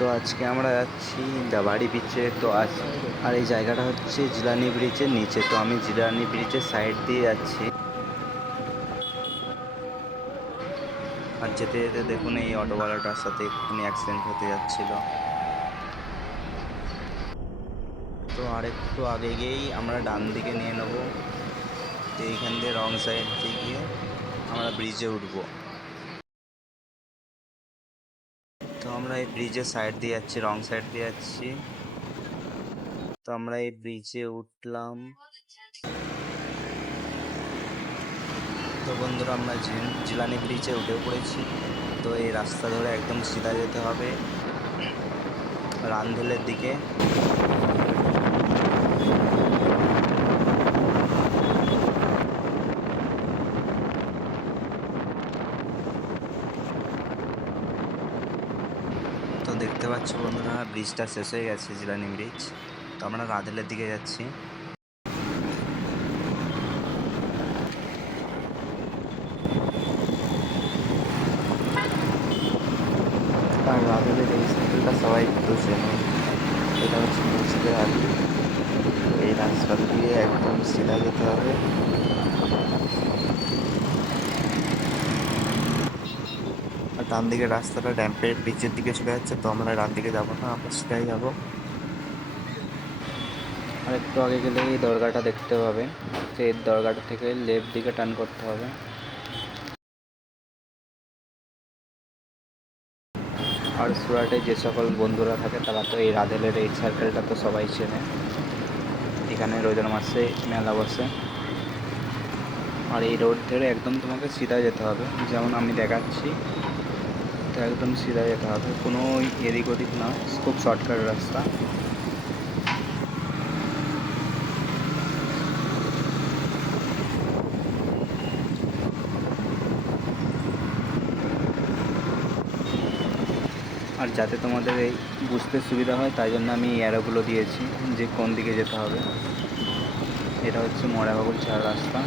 তো আজকে আমরা যাচ্ছি দাবাড়ি বিচে। তো আজ আর এই জায়গাটা হচ্ছে জিলানি ব্রিজের নিচে। তো আমি জিলানি ব্রিজের সাইড দিয়ে যাচ্ছি। আর যেতে যেতে দেখুন এই অটোওয়ালাটার সাথে এক্ষুনি অ্যাক্সিডেন্ট হতে যাচ্ছিল। তো আর একটু আগে গিয়েই আমরা ডান দিকে নিয়ে নেব। তো এইখান দিয়ে রং সাইড দিয়ে গিয়ে আমরা ব্রিজে উঠবো। তো আমরা এই ব্রিজের সাইড দিয়ে যাচ্ছি, রং সাইড দিয়ে যাচ্ছি। তো আমরা এই ব্রিজে উঠলাম। তো বন্ধুরা আমরা জিলানি ব্রিজে উঠে পড়েছি। তো এই রাস্তা ধরে একদম সিধা যেতে হবে রানভেলের দিকে। তো দেখতে পাচ্ছ বন্ধুরা ব্রিজটা শেষ হয়ে গেছে, জিলানি ব্রিজ। তো আমরা রাঁধেলের দিকে যাচ্ছি। আর রাঁধেলের এই সাইকেলটা সবাই একটু চেনে, এটা হচ্ছে মুর্শিদের আলি। এই রাস্তা দিয়ে একদম সিধা যেতে হবে। আর ডান দিকে রাস্তাটা ড্যাম্পের ব্রিজের দিকে চলে যাচ্ছে। তো আমরা ডান দিকে যাবো না, আমরা সিধাই যাবো। আর একটু আগে গেলে এই দরগাটা দেখতে পাবে। তো এই দরগাটা থেকে লেফট দিকে টার্ন করতে হবে। আর সুরাটে যে সকল বন্ধুরা থাকে তারা তো এই রাঁধেলের এই সার্কেলটা তো সবাই চেনে। এখানে রোজার মাসে মেলা বসে। আর এই রোড ধরে একদম তোমাকে সিধা যেতে হবে, যেমন আমি দেখাচ্ছি। তো একদম সিধা যেতে হবে, কোনো এদিক ওদিক না, খুব শর্টকাট রাস্তা। আর যাতে তোমাদের এই বুঝতে সুবিধা হয় তাই জন্য আমি এই অ্যারোগুলো দিয়েছি যে কোন দিকে যেতে হবে। এটা হচ্ছে ময়রাবাবুর চার রাস্তা।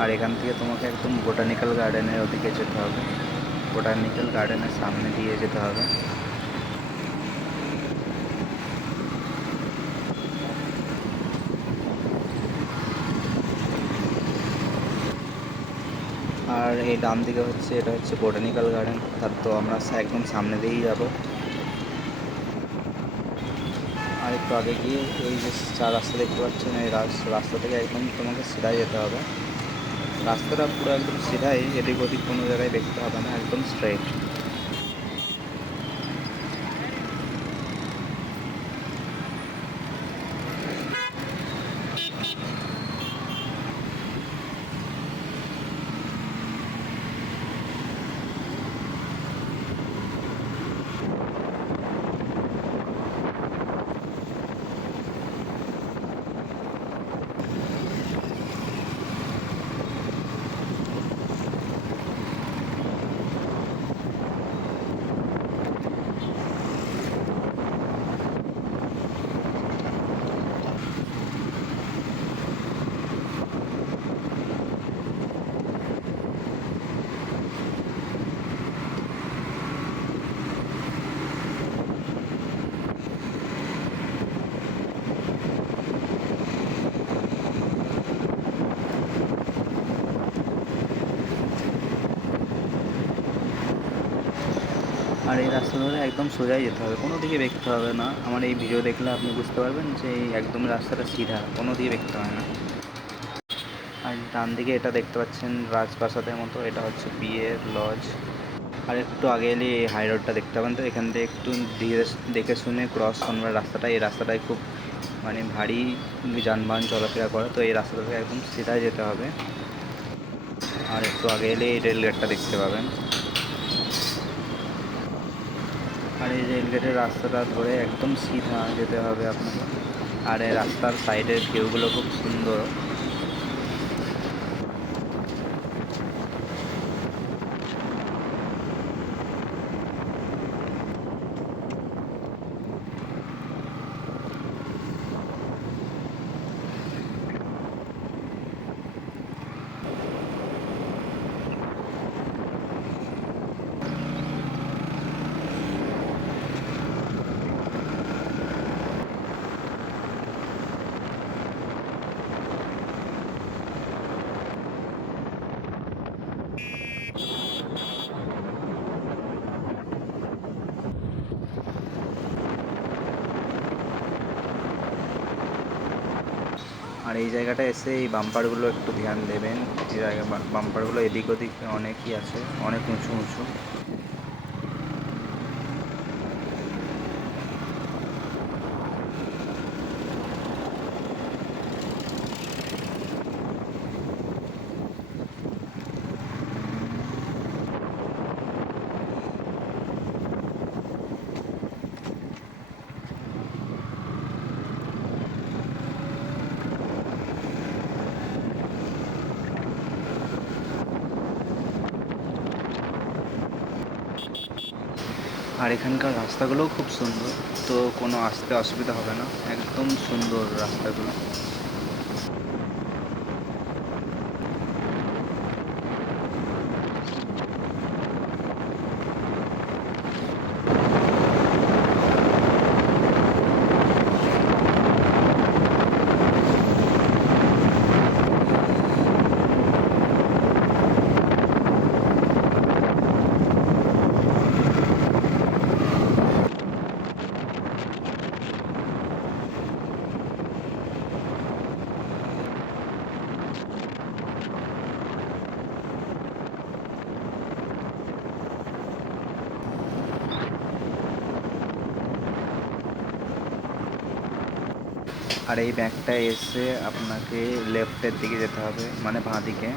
আর এখান থেকে তোমাকে একদম বোটানিক্যাল গার্ডেনের ওদিকে যেতে হবে। বোটানিক্যাল গার্ডেনের সামনে দিয়ে যেতে হবে। আর এই ডান দিকে হচ্ছে, এটা হচ্ছে বোটানিক্যাল গার্ডেন। তার তো আমরা একদম সামনে দিয়েই যাব। আর একটু আগে গিয়ে এই যে চার রাস্তা দেখতে পাচ্ছেন, এই রাস্তা থেকে একদম তোমাকে সিধাই যেতে হবে। রাস্তাটা পুরো একদম সিধাই, এদিক ওদিক কোনো জায়গায় দেখতে হবে না, একদম স্ট্রেট। আর এই রাস্তা ধরে একদম সোজাই যেতে হবে, কোনো দিকে দেখতে হবে না। আমার এই ভিডিও দেখলে আপনি বুঝতে পারবেন যে একদম রাস্তাটা সিধা, কোনো দিকে দেখতে হয় না। আর ডান দিকে এটা দেখতে পাচ্ছেন রাজপ্রাসাদের মতো, এটা হচ্ছে বিয়ের লজ। আর একটু আগে এলে এই হাই রোডটা দেখতে পাবেন। তো এখান থেকে একটু ধীরে দেখে শুনে ক্রস করবে রাস্তাটা। এই রাস্তাটায় খুব মানে ভারী যানবাহন চলাফেরা করে। তো এই রাস্তা থেকে একদম সিধাই যেতে হবে। আর একটু আগে এলে এই রেলগেটটা দেখতে পাবেন। আর এই রেলগেটের রাস্তাটা ধরে একদম সিধা যেতে হবে আপনাকে। আর এই রাস্তার সাইডের ভিউগুলো খুব সুন্দর। আর এই জায়গাটা এসে এই বাম্পারগুলো একটু ধ্যান দেবেন। এই জায়গা বাম্পারগুলো এদিক ওদিক অনেকই আছে, অনেক উঁচু উঁচু। আর এখানকার রাস্তাগুলোও খুব সুন্দর, তো কোনো আসতে অসুবিধা হবে না, একদম সুন্দর রাস্তাগুলো। আর এই ব্যাগটা এসে আপনাকে লেফটের দিকে যেতে হবে, মানে বাঁ দিকে।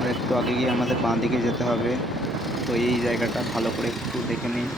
আর একটু আগে গিয়ে আমাদের বাঁ দিকে যেতে হবে। তো এই জায়গাটা ভালো করে একটু দেখে নিন।